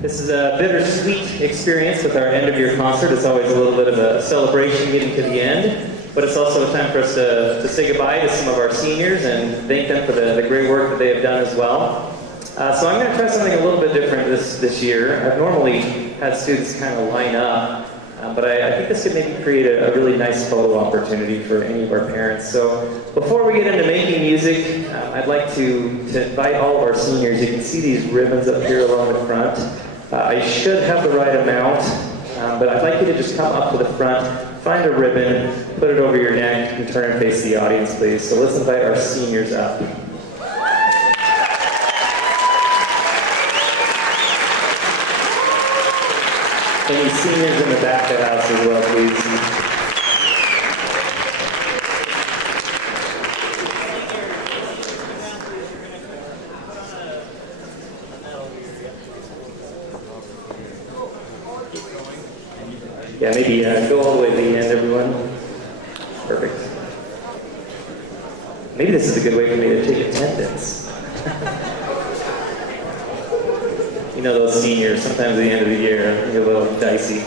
This is a bittersweet experience with our end-of-year concert. It's always a little bit of a celebration getting to the end, but it's also a time for us to say goodbye to some of our seniors and thank them for the great work that they have done as well. So I'm going to try something a little bit different this year. I've normally had students kind of line up, but I think this could maybe create a really nice photo opportunity for any of our parents. So before we get into making music, I'd like to invite all of our seniors. You can see these ribbons up here along the front. I should have the right amount, but I'd like you to just come up to the front, find a ribbon, put it over your neck, and turn and face the audience, please. So let's invite our seniors up. Any seniors in the back of the house as well, please. Yeah, maybe go all the way to the end, everyone. Perfect. Maybe this is a good way for me to take attendance. You know those seniors, sometimes at the end of the year, they get a little dicey.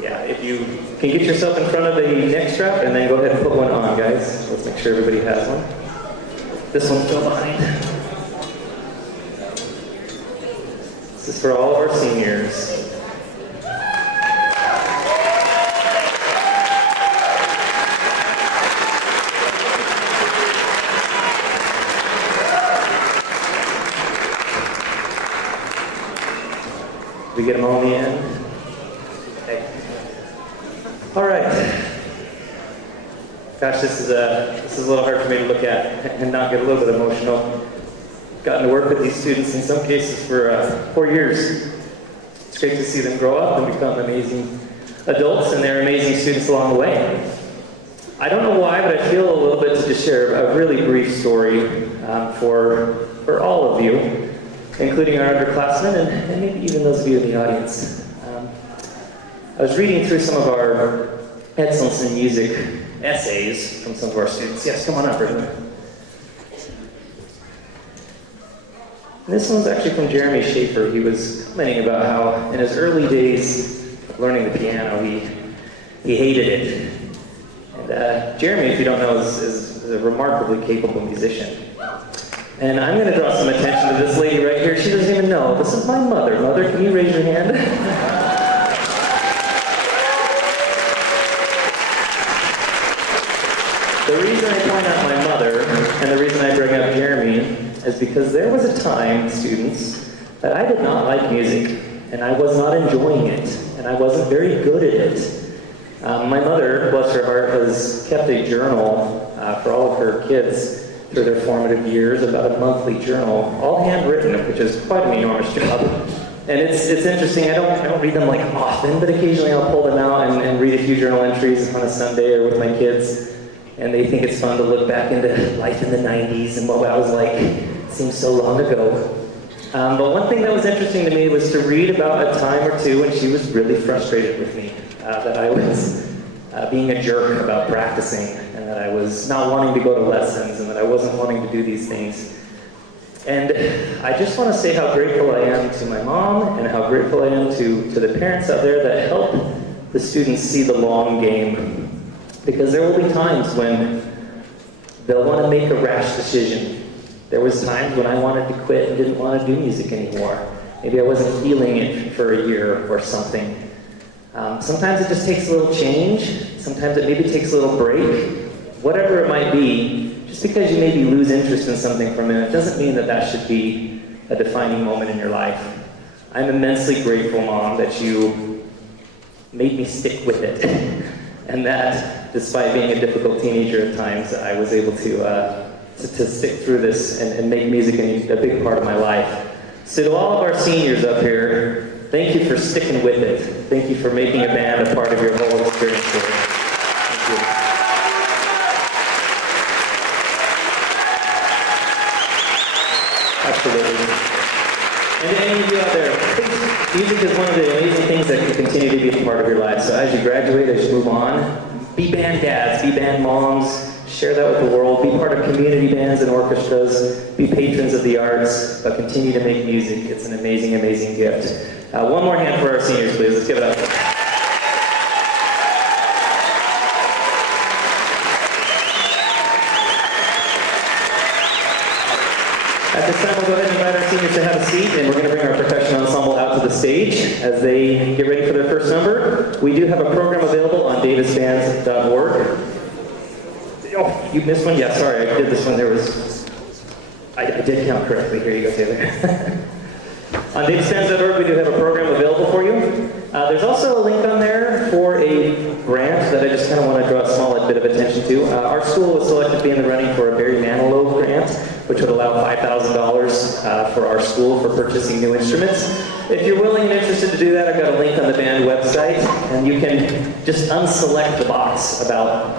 Yeah, if you can get yourself in front of the neck strap and then go ahead and put one on, guys. Let's make sure everybody has one. This one's still behind. This is for all of our seniors. Did we get them all in the end? Okay. All right. Gosh, this is a little hard for me to look at and not get a little bit emotional. Gotten to work with these students in some cases for 4 years. It's great to see them grow up and become amazing adults, and they're amazing students along the way. I don't know why, but I feel a little bit to just share a really brief story for all of you, including our underclassmen and maybe even those of you in the audience. I was reading through some of our Excellence in Music essays from some of our students. Yes, come on up, everyone. This one's actually from Jeremy Schaefer. He was commenting about how in his early days of learning the piano, he hated it. And Jeremy, if you don't know, is a remarkably capable musician. And I'm going to draw some attention to this lady right here. She doesn't even know. This is my mother. Mother, can you raise your hand? The reason I point out my mother, and the reason I bring up Jeremy, is because there was a time, students, that I did not like music, and I was not enjoying it, and I wasn't very good at it. My mother, bless her heart, has kept a journal for all of her kids through their formative years, about a monthly journal, all handwritten, which is quite an enormous job. And it's interesting, I don't read them like often, but occasionally I'll pull them out and read a few journal entries on a Sunday or with my kids. And they think it's fun to look back into life in the 90s and what I was like. It seems so long ago. But one thing that was interesting to me was to read about a time or two when she was really frustrated with me. That I was being a jerk about practicing, and that I was not wanting to go to lessons, and that I wasn't wanting to do these things. And I just want to say how grateful I am to my mom, and how grateful I am to the parents out there that help the students see the long game. Because there will be times when they'll want to make a rash decision. There was times when I wanted to quit and didn't want to do music anymore. Maybe I wasn't feeling it for a year or something. Sometimes it just takes a little change. Sometimes it maybe takes a little break. Whatever it might be, just because you maybe lose interest in something for a minute doesn't mean that that should be a defining moment in your life. I'm immensely grateful, Mom, that you made me stick with it. And that, despite being a difficult teenager at times, I was able to stick through this and make music a big part of my life. So to all of our seniors up here, thank you for sticking with it. Thank you for making a band a part of your whole experience here. Thank you. Absolutely. And to any of you out there, music is one of the amazing things that can continue to be a part of your life. So as you graduate, as you move on, be band dads, be band moms, share that with the world, be part of community bands and orchestras, be patrons of the arts, but continue to make music. It's an amazing, amazing gift. One more hand for our seniors, please. Let's give it up. At this time, we'll go ahead and invite our seniors to have a seat, and we're going to bring our percussion ensemble out to the stage as they get ready for their first number. We do have a program available on davisbands.org. Oh, you missed one? Yeah, sorry, I did this one. I did count correctly. Here you go, Taylor. On davisbands.org, we do have a program available for you. There's also a link on there for a grant that I just kind of want to draw a small bit of attention to. Our school was selected to be in the running for a Barry Manilow grant, which would allow $5,000 for our school for purchasing new instruments. If you're willing and interested to do that, I've got a link on the band website, and you can just unselect the box about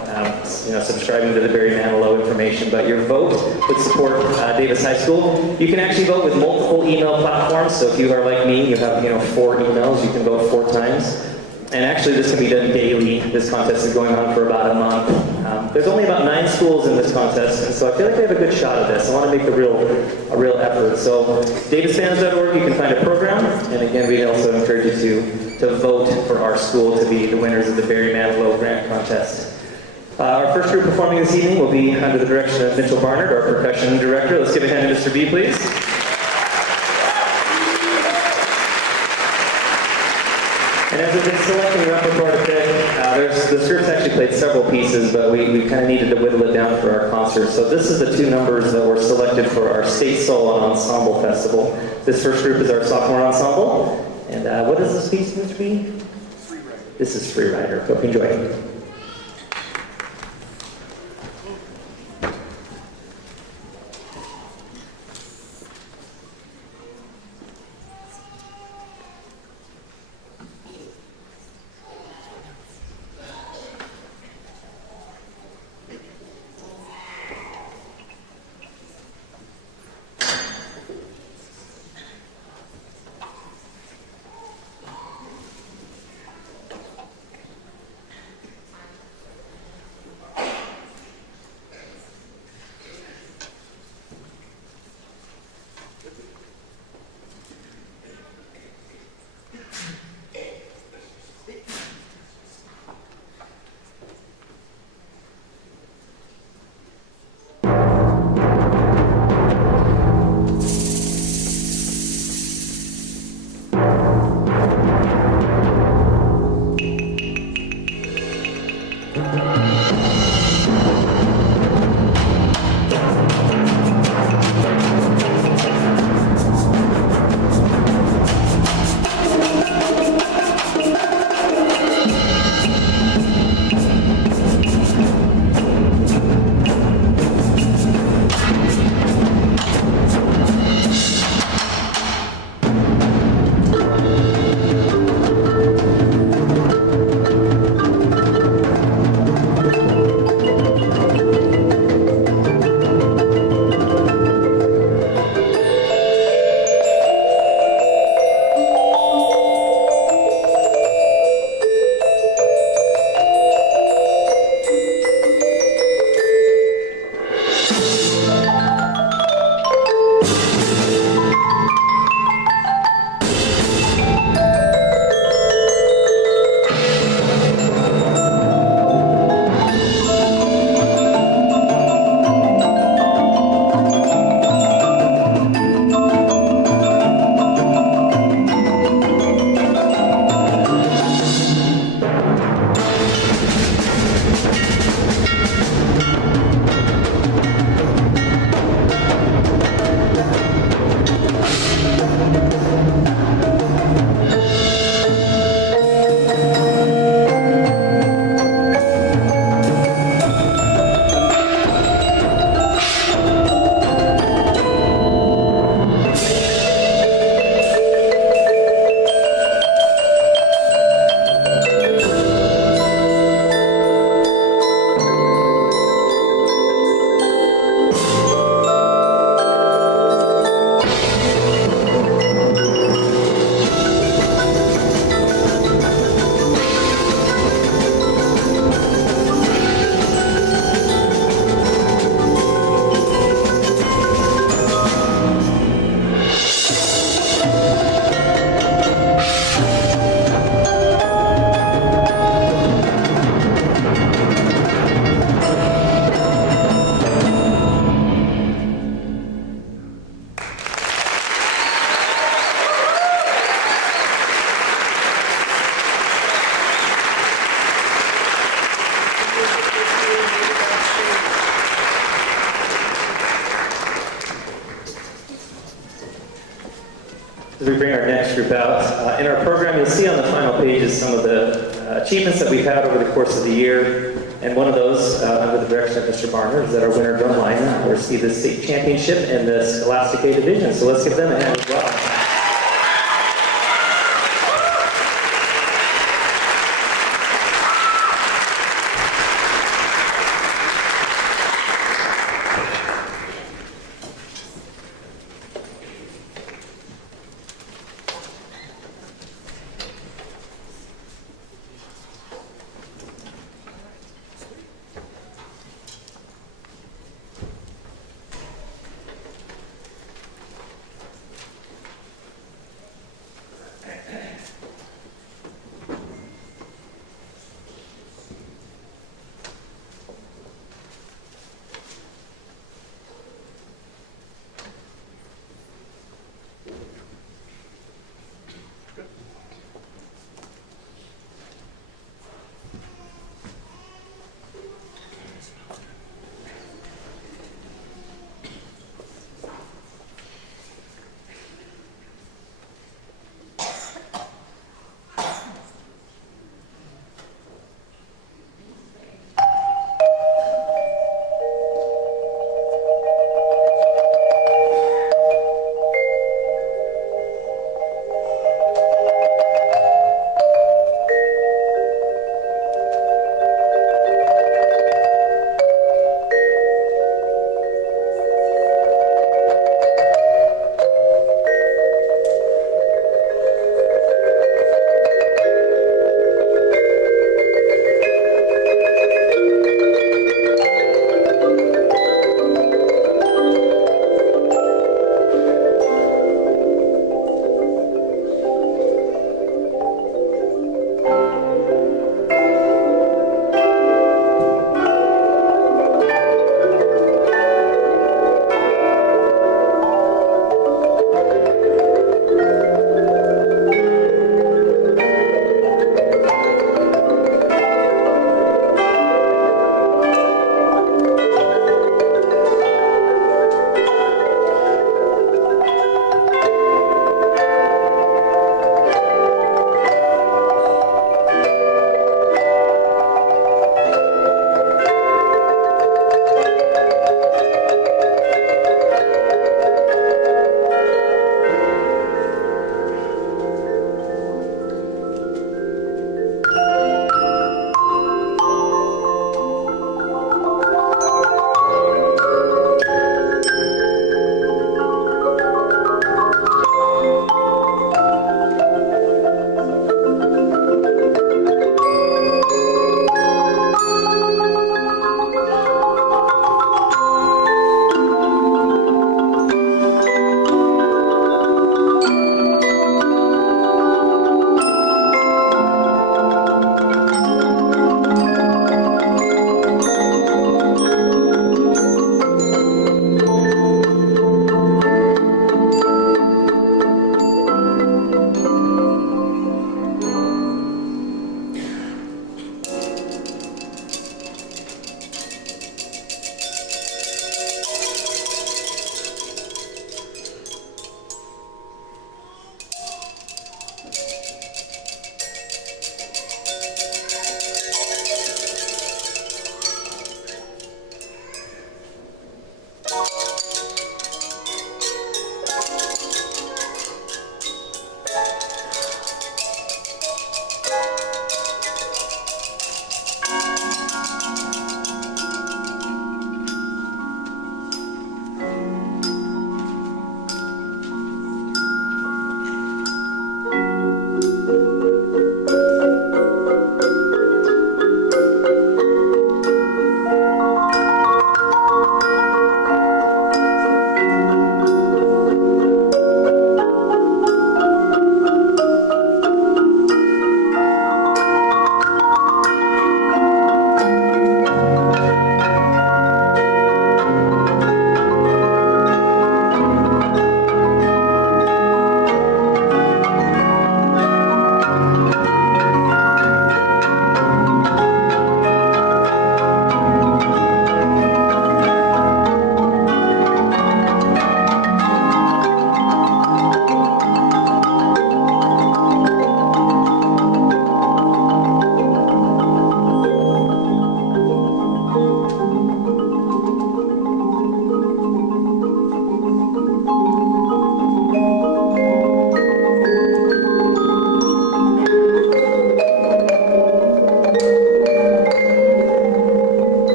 subscribing to the Barry Manilow information, but your vote would support Davis High School. You can actually vote with multiple email platforms, so if you are like me, you have 4 emails, you can vote 4 times. And actually, this can be done daily. This contest is going on for about a month. There's only about 9 schools in this contest, and so I feel like they have a good shot at this. I want to make a real effort. So, davisbands.org, you can find a program, and again, we also encourage you to vote for our school to be the winners of the Barry Manilow Grant Contest. Our first group performing this evening will be under the direction of Mitchell Barnard, our percussion director. Let's give a hand to Mr. B, please. And as we've been selecting the repertoire to pick, this group's actually played several pieces, but we kind of needed to whittle it down for our concert. So this is the 2 numbers that were selected for our State Solo Ensemble Festival. This first group is our sophomore ensemble. And what is this piece, Mr. B? Free Rider. This is Free Rider. Hope you enjoy it. as we bring our next group out. In our program, you'll see on the final pages some of the achievements that we've had over the course of the year. And one of those, under the direction of Mr. Barner, is that our winner drumline will receive the state championship in the Scholastic A division. So let's give them a hand as well.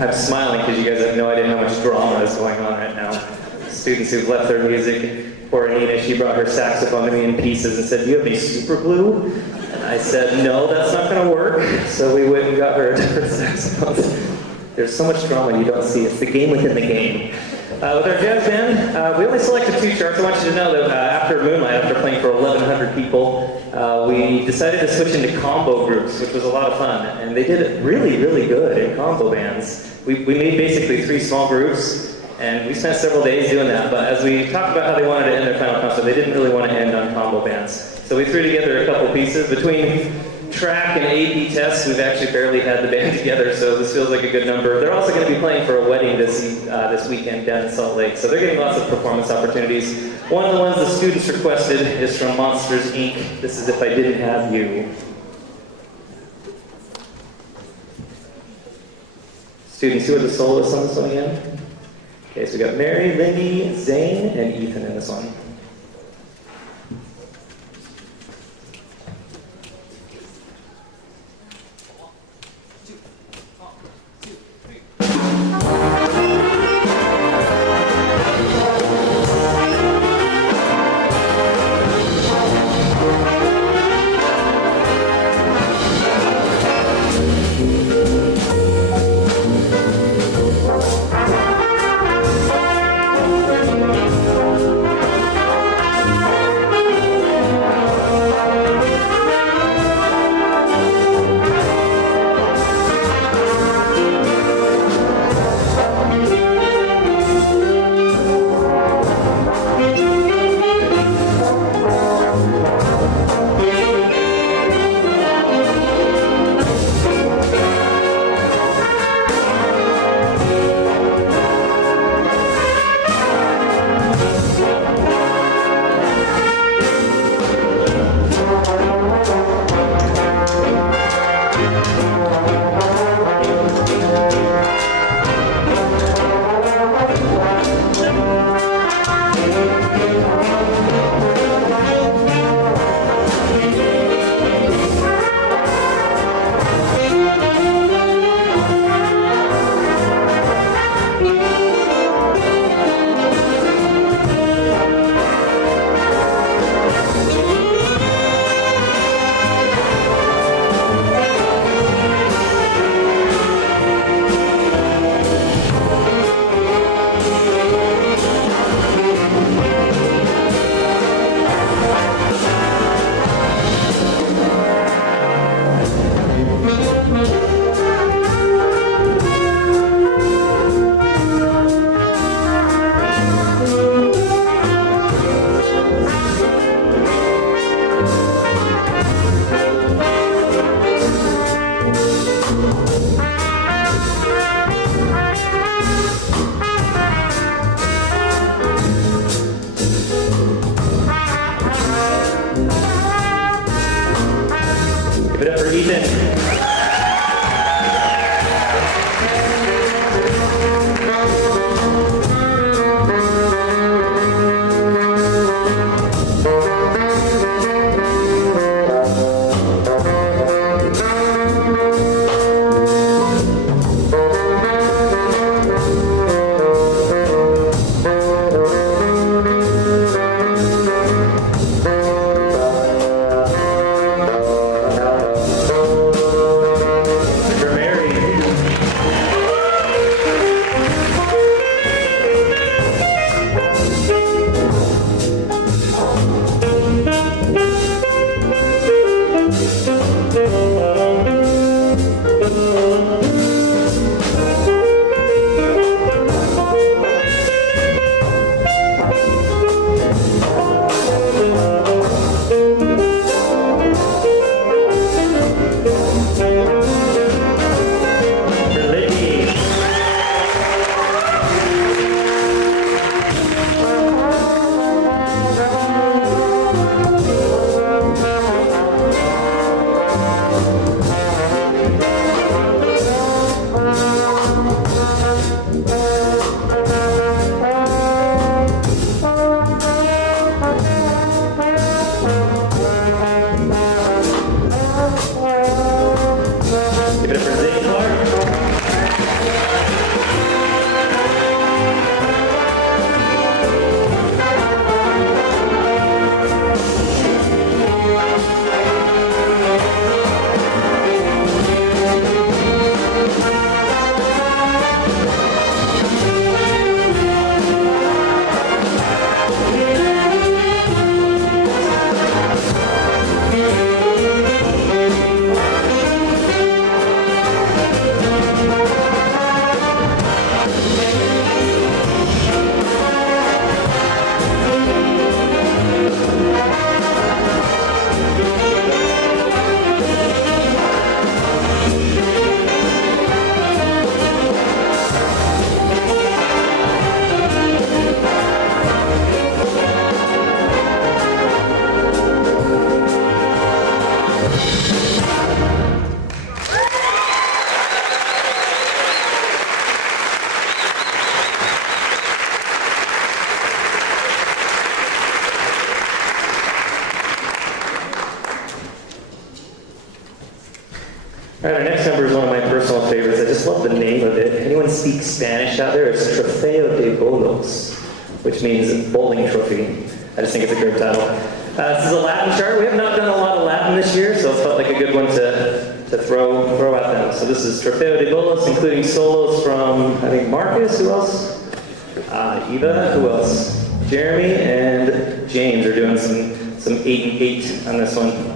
I'm smiling because you guys have no idea how much drama is going on right now. Students who've left their music. Poor Nina, she brought her saxophone to me in pieces and said, "Do you have any super glue?" And I said, "No, that's not going to work." So we went and got her a different saxophone. There's so much drama you don't see. It's the game within the game. With our jazz band, we only selected 2 charts. I want you to know that after Moonlight, after playing for 1,100 people, we decided to switch into combo groups, which was a lot of fun. And they did it really, really good in combo bands. We made basically 3 small groups, and we spent several days doing that. But as we talked about how they wanted to end their final concert, they didn't really want to end on combo bands. So we threw together a couple pieces. Between track and AP tests, we've actually barely had the band together, so this feels like a good number. They're also going to be playing for a wedding this weekend down in Salt Lake, so they're getting lots of performance opportunities. One of the ones the students requested is from Monsters, Inc. This is If I Didn't Have You. Students, who are the soloists on this one again? Okay, so we got Mary, Lindy, Zane, and Ethan in this one. All right, our next number is one of my personal favorites. I just love the name of it. Anyone speak Spanish out there? It's Trofeo de Bolos, which means bowling trophy. I just think it's a great title. This is a Latin chart. We have not done a lot of Latin this year, so it felt like a good one to throw at them. So this is Trofeo de Bolos, including solos from, I think, Marcus, who else? Eva, who else? Jeremy and James are doing some 8 and 8 on this one.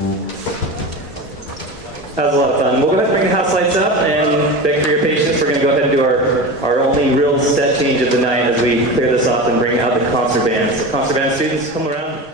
That was a lot of fun. We'll go ahead and bring the house lights up and beg for your patience. We're going to go ahead and do our only real set change of the night as we clear this off and bring out the concert bands. So concert band students, come around.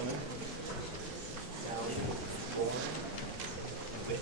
gentlemen. Sally, Ford, Witch.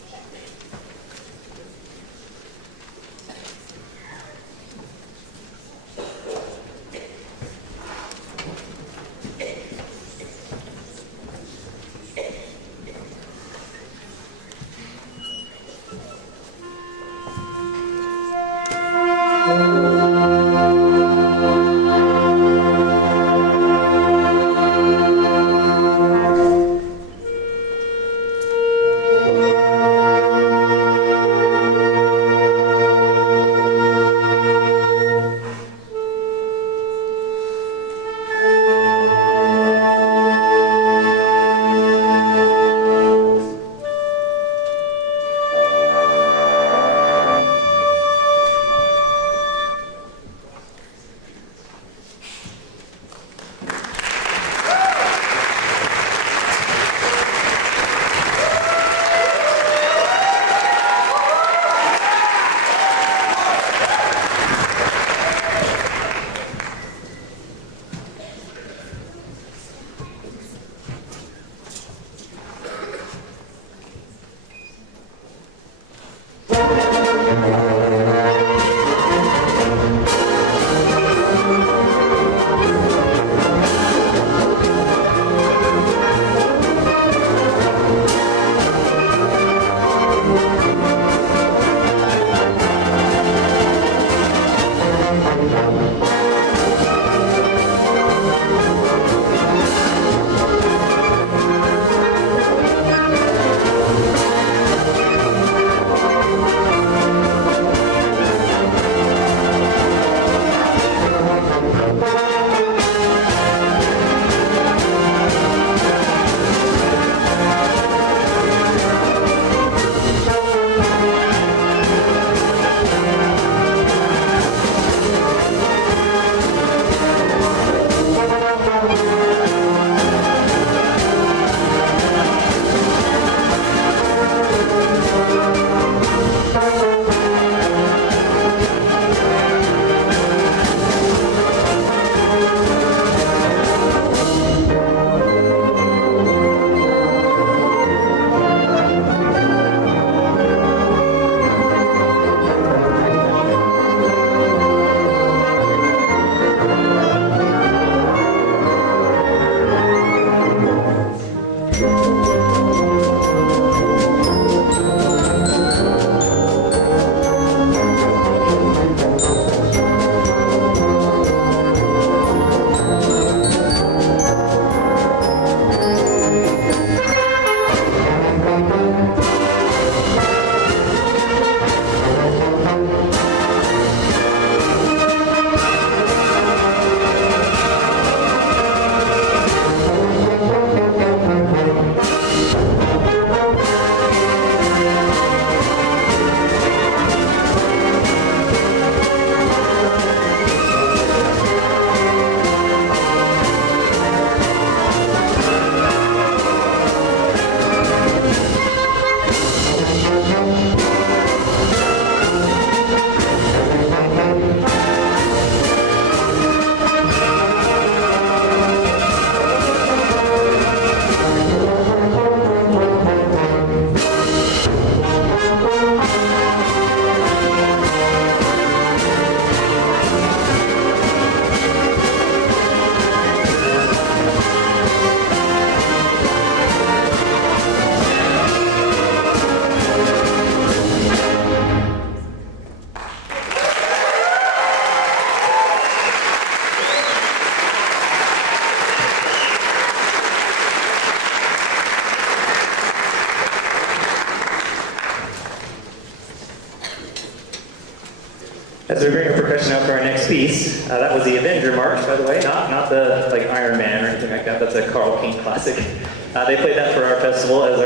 As we bring our percussion out for our next piece, that was the Avenger March, by the way, not the like Iron Man or anything like that. That's a Carl King classic. They played that for our festival as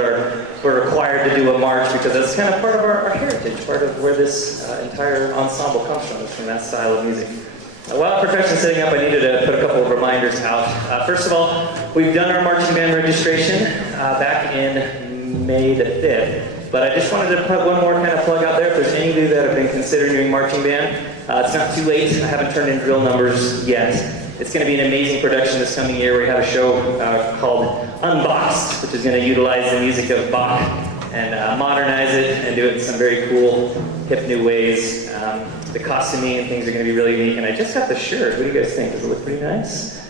we're required to do a march because that's kind of part of our heritage, part of where this entire ensemble comes from that style of music. While percussion setting up, I needed to put a couple of reminders out. First of all, we've done our marching band registration back in May the 5th. But I just wanted to put one more kind of plug out there. If there's any of you that have been considering doing marching band, it's not too late. I haven't turned in drill numbers yet. It's going to be an amazing production this coming year. We have a show called Unboxed, which is going to utilize the music of Bach and modernize it and do it in some very cool, hip new ways. The costuming and things are going to be really unique. And I just got the shirt. What do you guys think? Does it look pretty nice?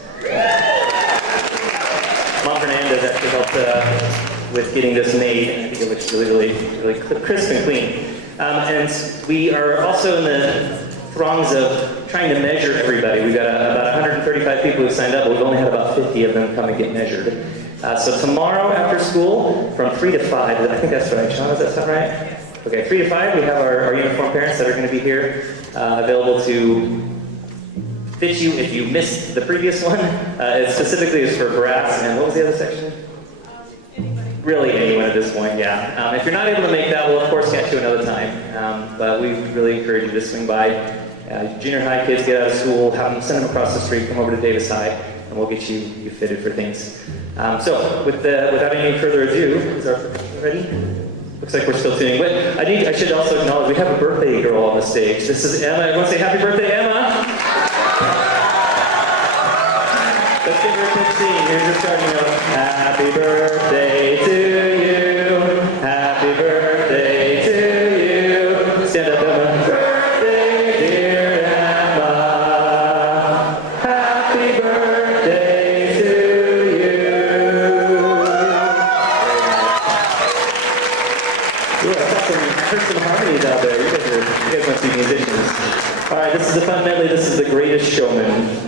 Mom Fernandez actually helped with getting this made. I think it looks really crisp and clean. And we are also in the throngs of trying to measure everybody. We've got about 135 people who signed up, but we've only had about 50 of them come and get measured. So tomorrow after school, from 3 to 5, I think that's right. Sean, does that sound right? Okay, 3 to 5, we have our uniformed parents that are going to be here, available to fit you if you missed the previous one. It specifically is for brass, and what was the other section? Really anyone at this point, yeah. If you're not able to make that, we'll of course catch you another time. But we really encourage you to swing by. Junior high kids get out of school, send them across the street, come over to Davis High, and we'll get you fitted for things. So without any further ado, is our ready? Looks like we're still tuning. But I should also acknowledge we have a birthday girl on the stage. This is Emma. Everyone say happy birthday, Emma! Let's give her a quick scene. Here's her starting note. Happy birthday to you. Happy birthday to you. Stand up, Emma. Birthday, dear Emma. Happy birthday to you. Ooh, I heard some harmonies out there. You guys must be musicians. All right, this is the fun medley. This is The Greatest Showman.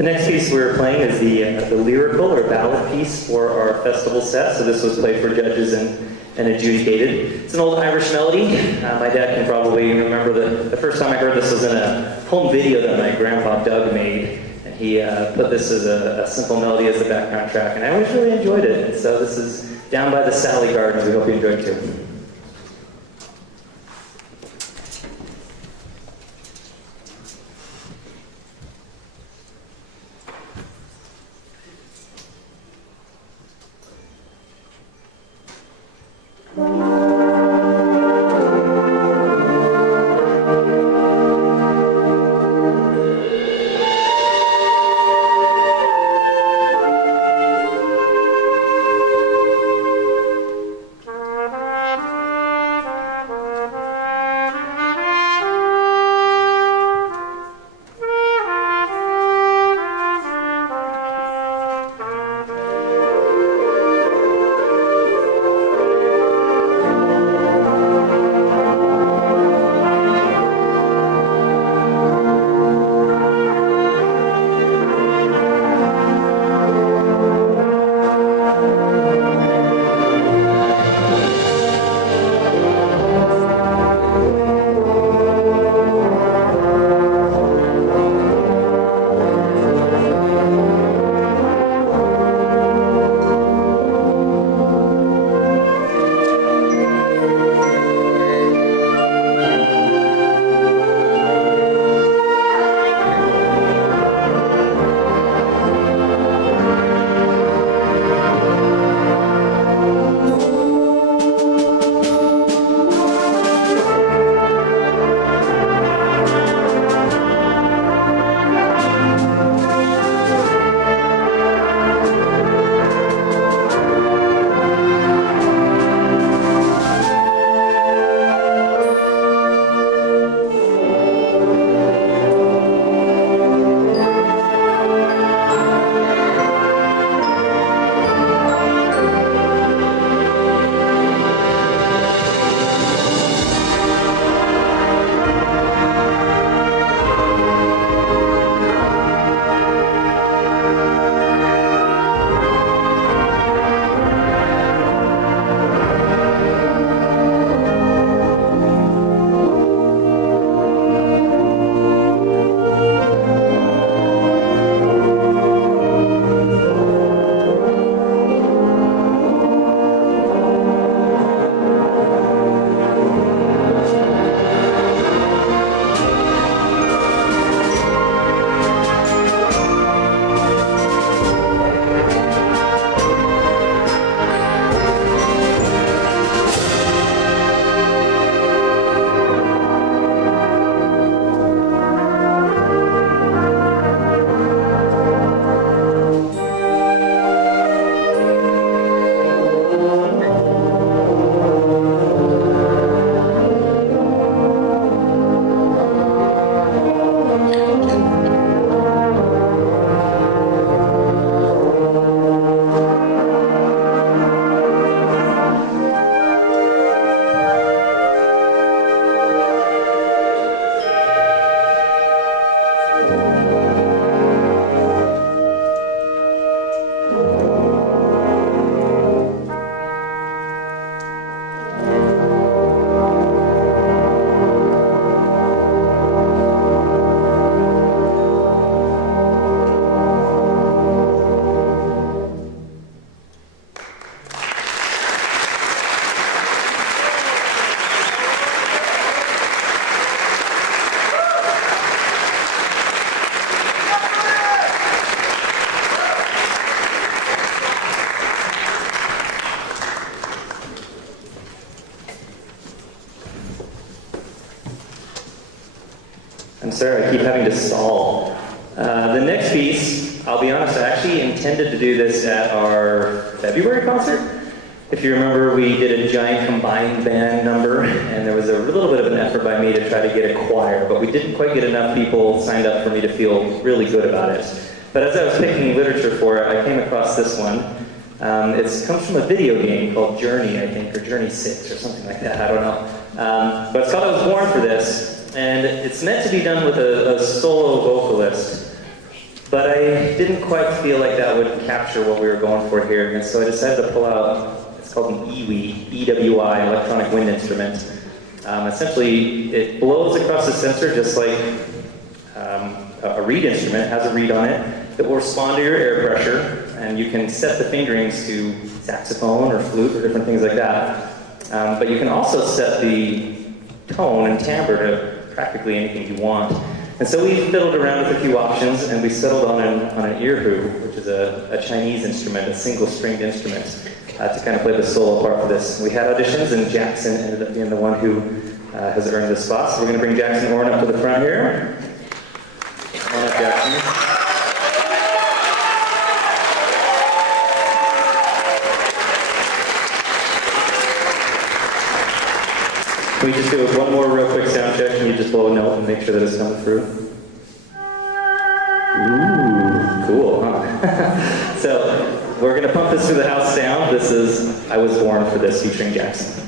The next piece we're playing is the lyrical or ballad piece for our festival set. So this was played for judges and adjudicated. It's an old Irish melody. My dad can probably remember the first time I heard this was in a home video that my grandpa Doug made. And he put this as a simple melody as the background track. And I always really enjoyed it. So this is Down by the Sally Gardens. We hope you enjoy it too. I'm sorry, I keep having to stall. The next piece, I'll be honest, I actually intended to do this at our February concert. If you remember, we did a giant combined band number, and there was a little bit of an effort by me to try to get a choir, but we didn't quite get enough people signed up for me to feel really good about it. But as I was picking literature for it, I came across this one. It comes from a video game called Journey, I think, or Journey 6, or something like that, I don't know. But it's called I Was Born for This, and it's meant to be done with a solo vocalist. But I didn't quite feel like that would capture what we were going for here, and so I decided to pull out, it's called an EWI, E-W-I, electronic wind instrument. Essentially, it blows across the sensor just like a reed instrument, has a reed on it, that will respond to your air pressure, and you can set the fingerings to saxophone or flute or different things like that. But you can also set the tone and timbre to practically anything you want. And so we fiddled around with a few options, and we settled on an ear hoop, which is a Chinese instrument, a single-stringed instrument, to kind of play the solo part for this. We had auditions, and Jackson ended up being the one who has earned this spot. So we're going to bring Jackson Orrin up to the front here. Come on up, Jackson. Can we just do one more real quick sound check? Can you just blow a note and make sure that it's coming through? Ooh, cool, huh? So, we're going to pump this through the house sound. This is I Was Born for This, featuring Jackson.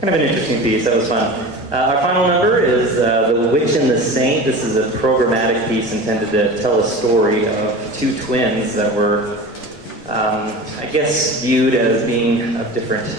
kind of an interesting piece. That was fun. Our final number is The Witch and the Saint. This is a programmatic piece intended to tell a story of two twins that were, I guess, viewed as being of different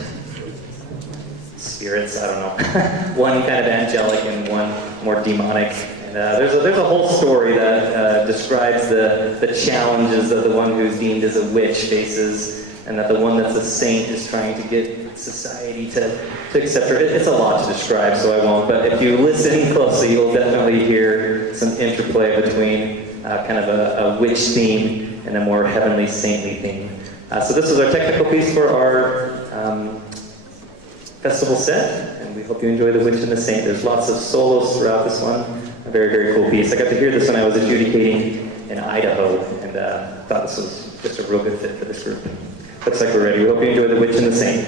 spirits. I don't know. One kind of angelic and one more demonic. And there's a whole story that describes the challenges that the one who's deemed as a witch faces, and that the one that's a saint is trying to get society to accept her. It's a lot to describe, so I won't. But if you listen closely, you'll definitely hear some interplay between kind of a witch theme and a more heavenly, saintly theme. So this is our technical piece for our festival set, and we hope you enjoy The Witch and the Saint. There's lots of solos throughout this one. A very, very cool piece. I got to hear this when I was adjudicating in Idaho, and thought this was just a real good fit for this group. Looks like we're ready. We hope you enjoy The Witch and the Saint.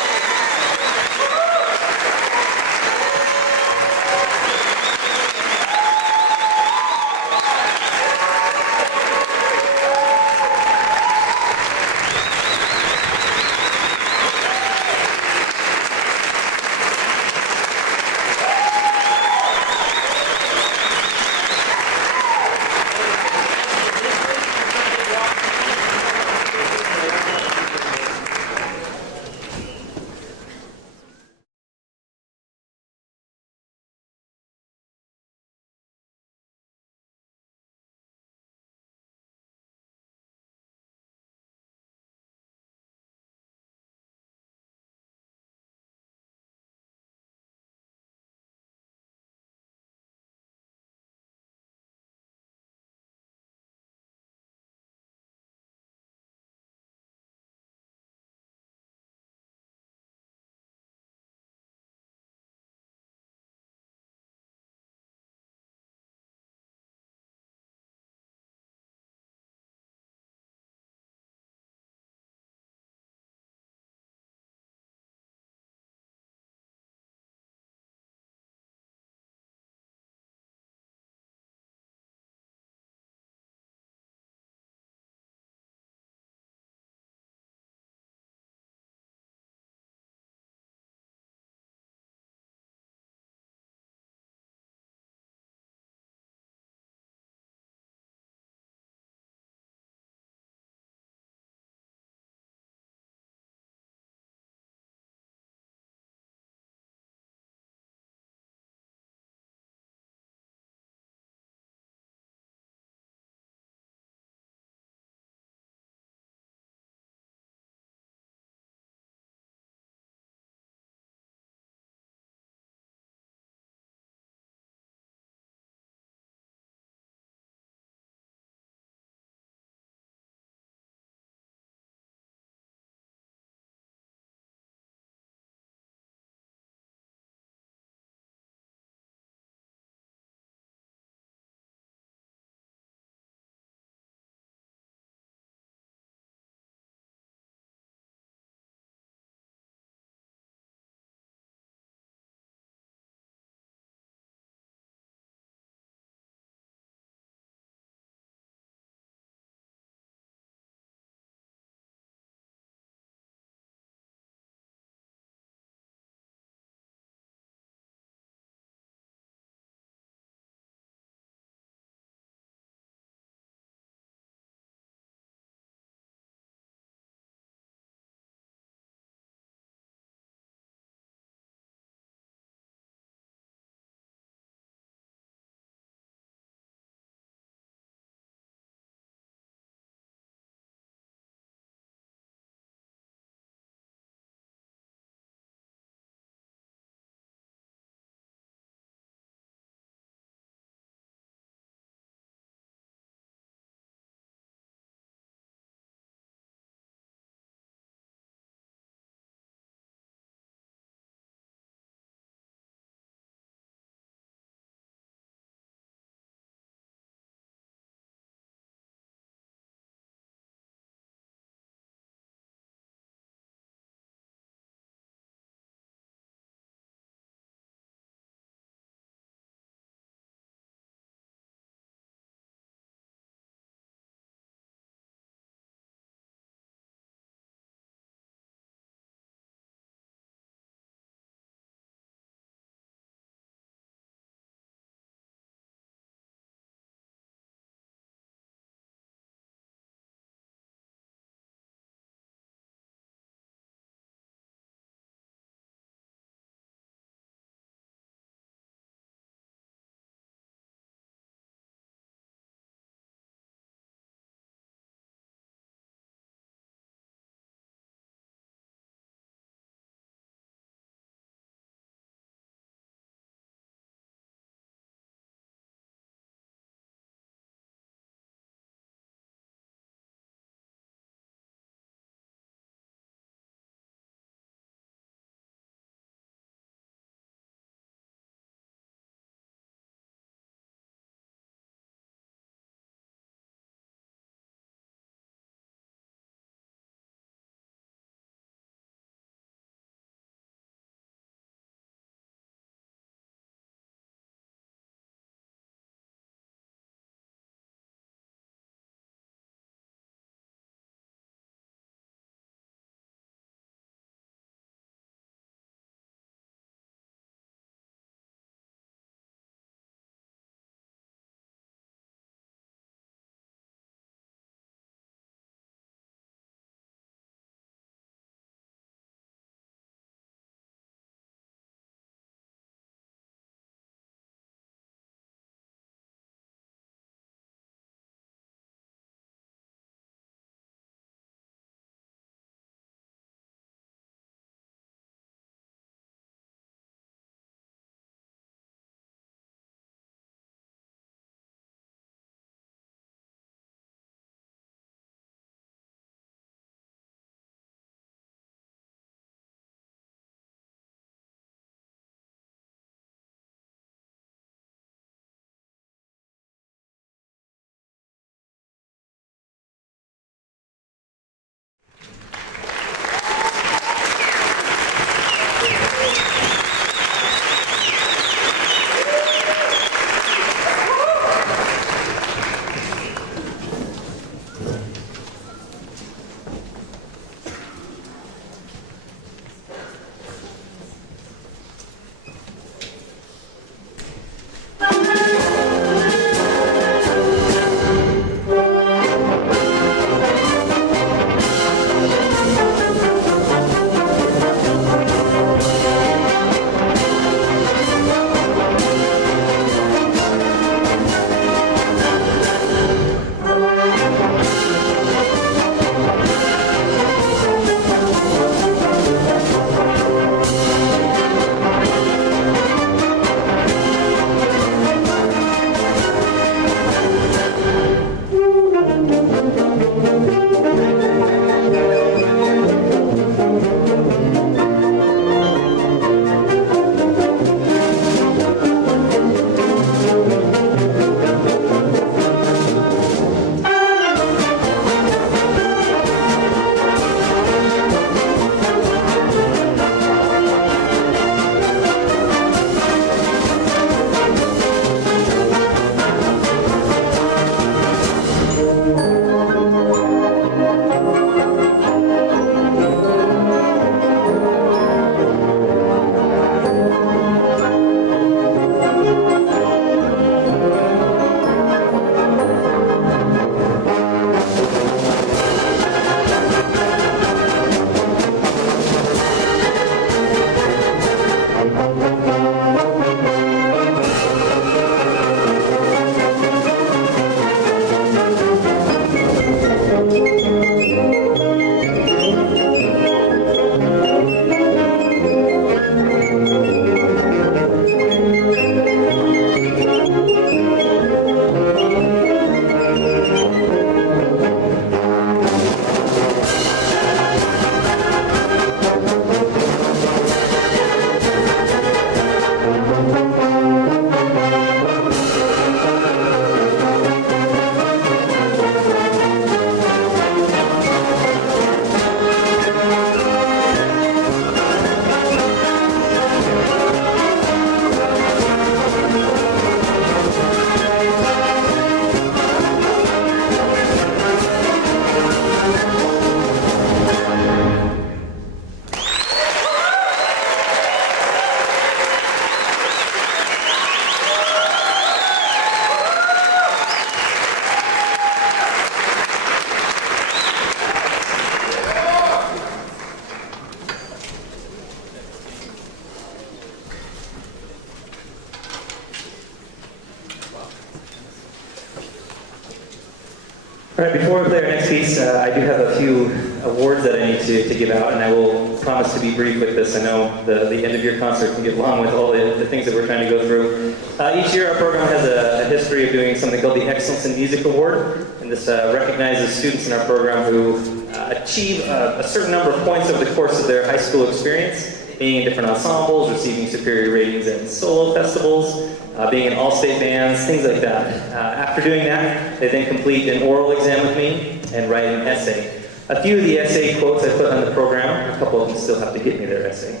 All right, before we play our next piece, I do have a few awards that I need to give out, and I will promise to be brief with this. I know the end of your concert can get long with all the things that we're trying to go through. Each year, our program has a history of doing something called the Excellence in Music Award, and this recognizes students in our program who achieve a certain number of points over the course of their high school experience, being in different ensembles, receiving superior ratings at solo festivals, being in all-state bands, things like that. After doing that, they then complete an oral exam with me and write an essay. A few of the essay quotes I put on the program, a couple of them still have to get me their essay.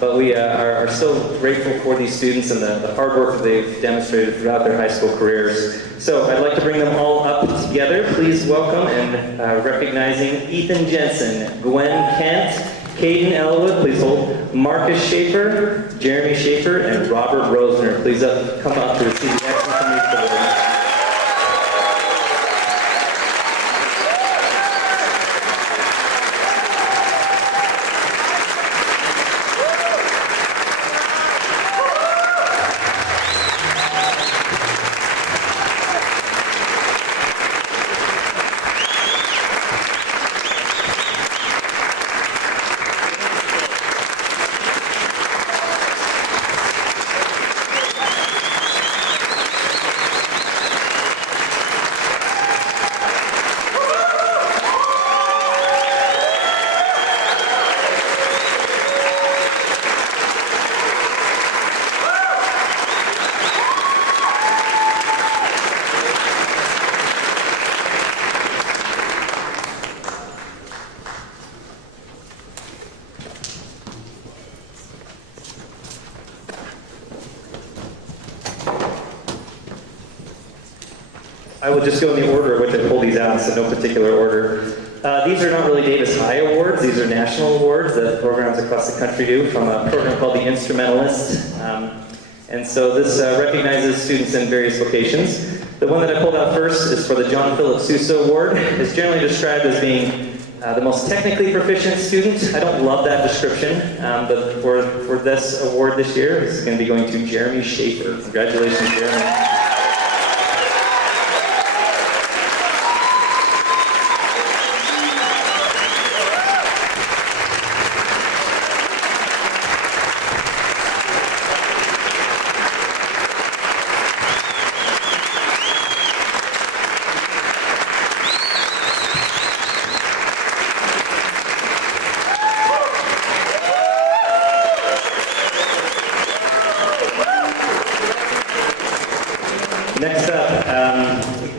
But we are so grateful for these students and the hard work that they've demonstrated throughout their high school careers. So I'd like to bring them all up together. Please welcome and recognizing Ethan Jensen, Gwen Kent, Caden Elwood, please hold, Marcus Schaefer, Jeremy Schaefer, and Robert Rosner. Please come up to receive the Excellence in Music Award. I will just go in the order in which I pull these out, so no particular order. These are not really Davis High awards. These are national awards that programs across the country do from a program called the Instrumentalist. And so this recognizes students in various locations. The one that I pulled out first is for the John Philip Sousa Award. It's generally described as being the most technically proficient student. I don't love that description, but for this award this year, this is going to be going to Jeremy Schaefer. Congratulations, Jeremy. Next up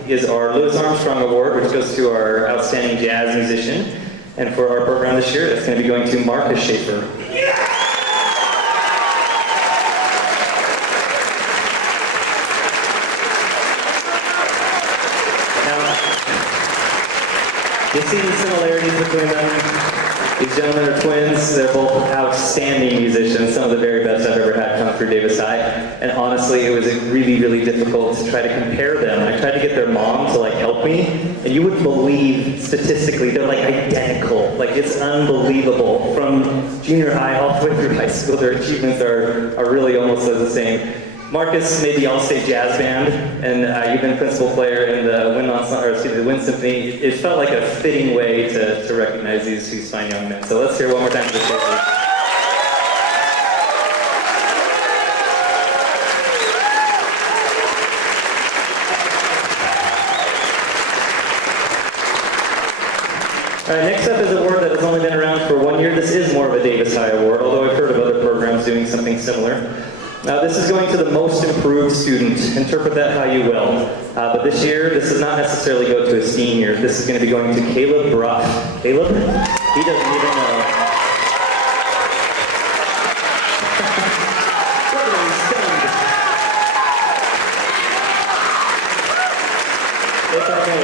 is our Louis Armstrong Award, which goes to our outstanding jazz musician. And for our program this year, that's going to be going to Marcus Schaefer. Now, you see the similarities between them. These gentlemen are twins. They're both outstanding musicians, some of the very best I've ever had come through Davis High. And honestly, it was really, really difficult to try to compare them. I tried to get their mom to help me, and you wouldn't believe statistically they're identical. It's unbelievable. From junior high all the way through high school, their achievements are really almost the same. Marcus made the All-State Jazz Band, and you've been principal player in the Wind Symphony. It felt like a fitting way to recognize these fine young men. So let's hear one more time for the Schaefer. All right, next up is an award that has only been around for 1 year. This is more of a Davis High award, although I've heard of other programs doing something similar. Now, this is going to the most improved student. Interpret that how you will. But this year, this does not necessarily go to a senior. This is going to be going to Caleb Bruff. Caleb? He doesn't even know. It's okay.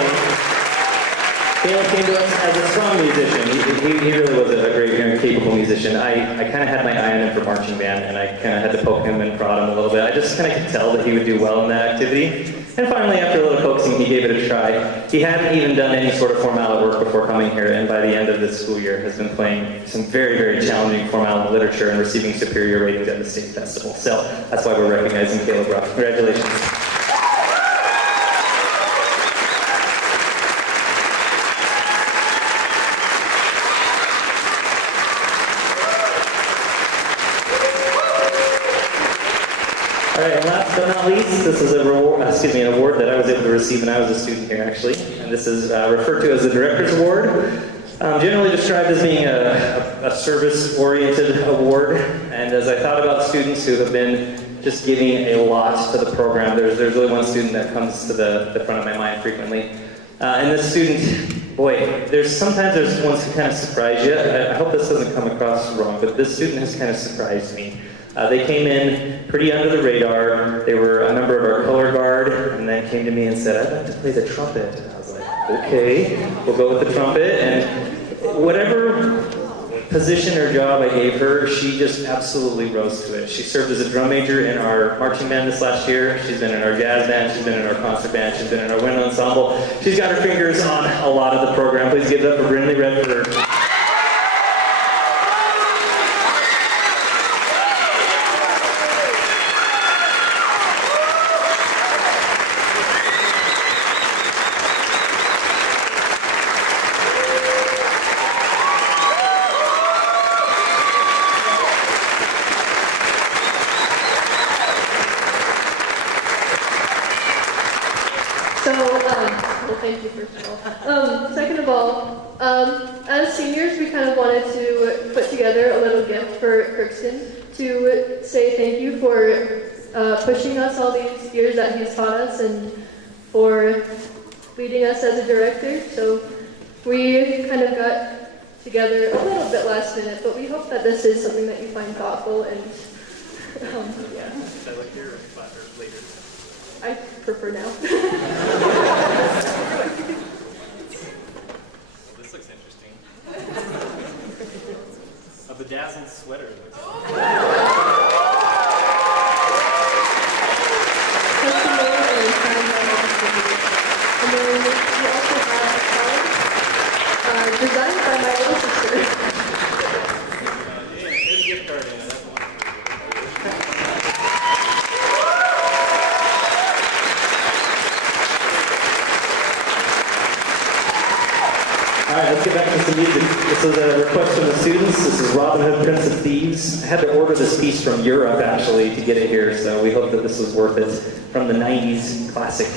Caleb came to us as a strong musician. He really was a great, capable musician. I kind of had my eye on him for marching band, and I kind of had to poke him and prod him a little bit. I just kind of could tell that he would do well in that activity. And finally, after a little coaxing, he gave it a try. He hadn't even done any sort of formal work before coming here, and by the end of this school year has been playing some very, very challenging formal literature and receiving superior ratings at the state festival. So that's why we're recognizing Caleb Ruff. Congratulations. All right, and last but not least, this is an award that I was able to receive when I was a student here, actually. And this is referred to as the Director's Award. Generally described as being a service-oriented award. And as I thought about students who have been just giving a lot to the program, there's really one student that comes to the front of my mind frequently. And this student, boy, there's ones who kind of surprise you. I hope this doesn't come across wrong, but this student has kind of surprised me. They came in pretty under the radar. They were a member of our color guard, and then came to me and said, "I'd like to play the trumpet." And I was like, "Okay, we'll go with the trumpet." And whatever position or job I gave her, she just absolutely rose to it. She served as a drum major in our marching band this last year. She's been in our jazz band. She's been in our concert band. She's been in our wind ensemble. She's got her fingers on a lot of the program. Please give it up for Brindley Redford. Well, thank you, first of all. Second of all, as seniors, we kind of wanted to put together a little gift for Crookston to say thank you for pushing us all these years that he's taught us and for leading us as a director. So we kind of got together a little bit last minute, but we hope that this is something that you find thoughtful and yeah. I like your clapper later. I prefer now. This looks interesting. A bedazzled sweater looks. And then we also have a card designed by my little sister. Yeah, there's a gift card in it. That's wonderful. All right, let's get back to some music. This is a request from the students. This is Robin Hood, Prince of Thieves. I had to order this piece from Europe, actually, to get it here, so we hope that this was worth it. From the 90s classic.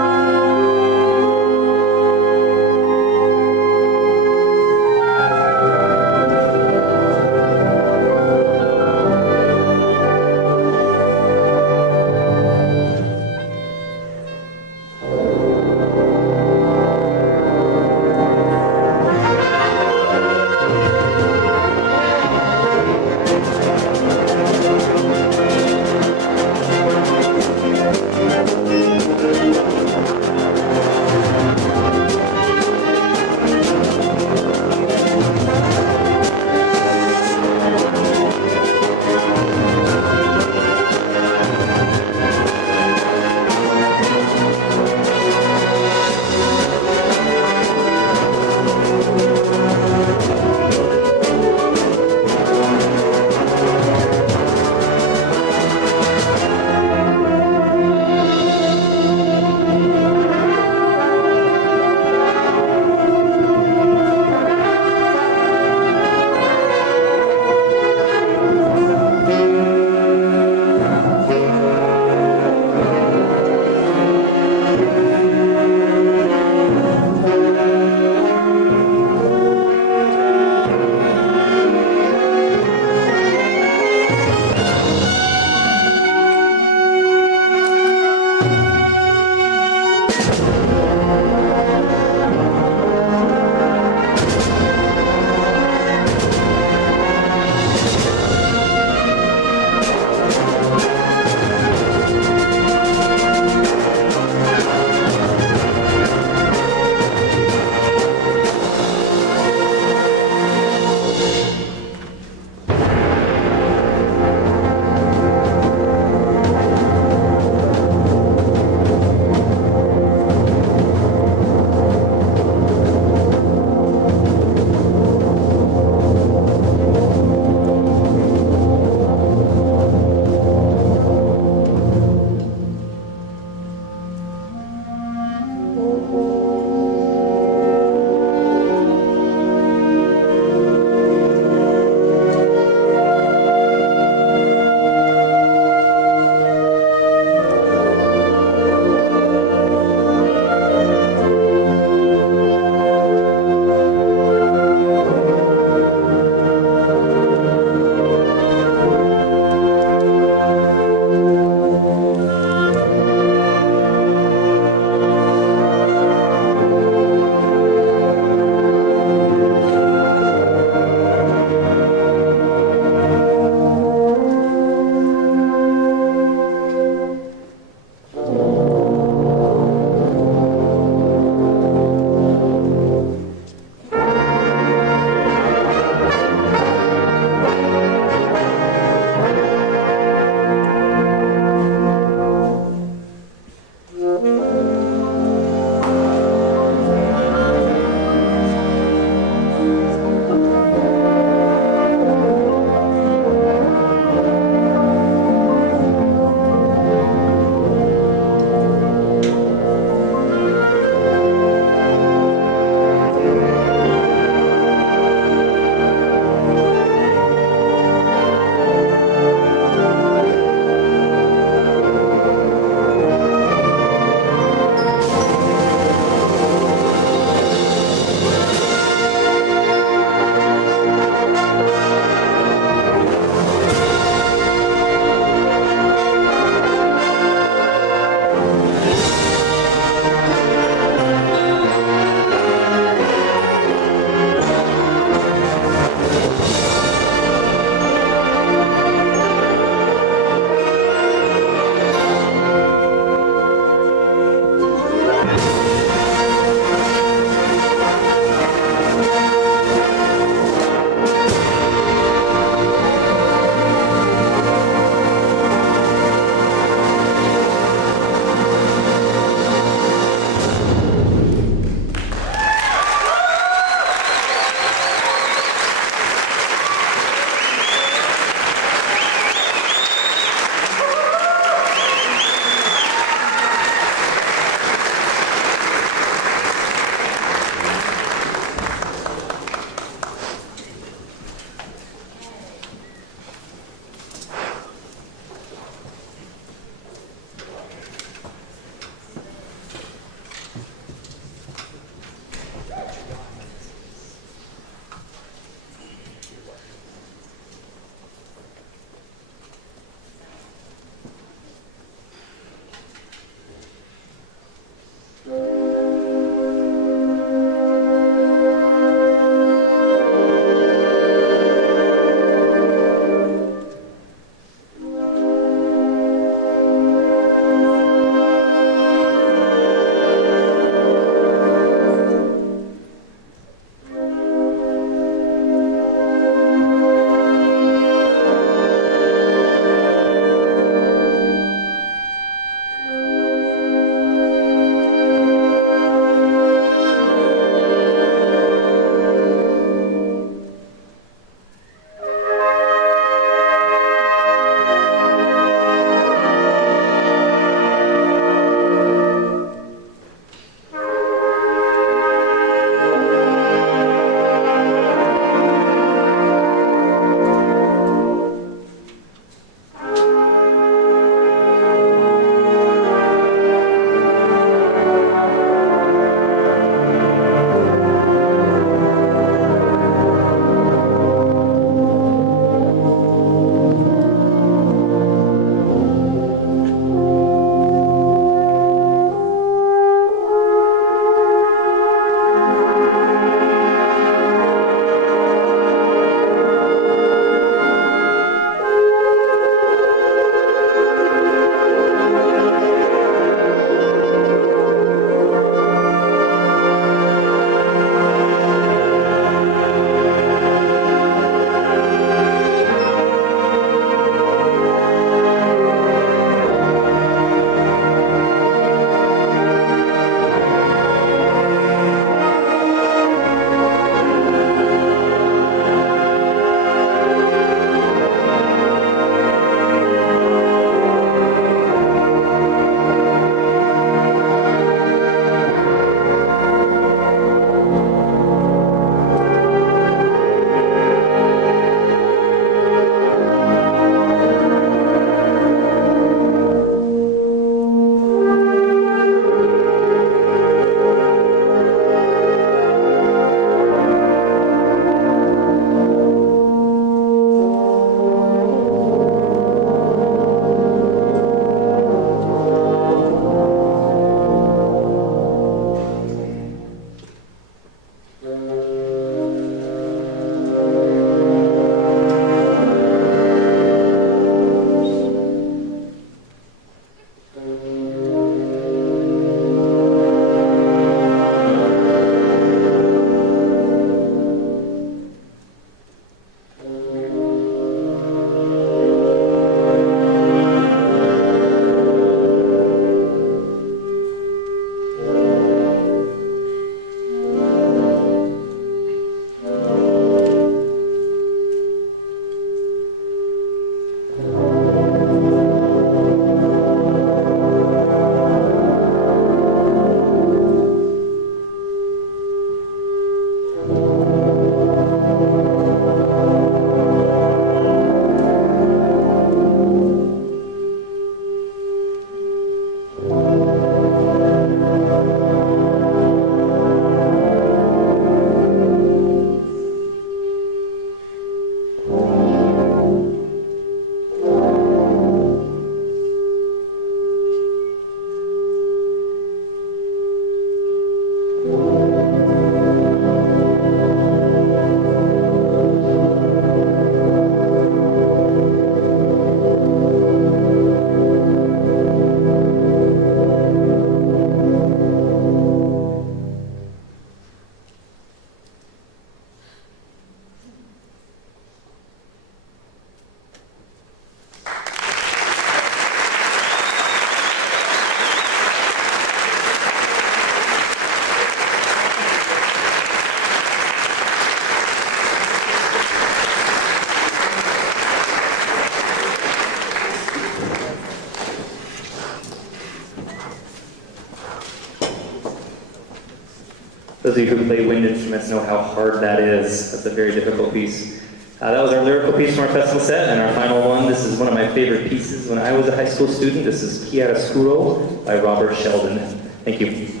Those of you who play wind instruments know how hard that is. That's a very difficult piece. That was our lyrical piece from our festival set, and our final one. This is one of my favorite pieces when I was a high school student. This is Chiaroscuro by Robert Sheldon. Thank you.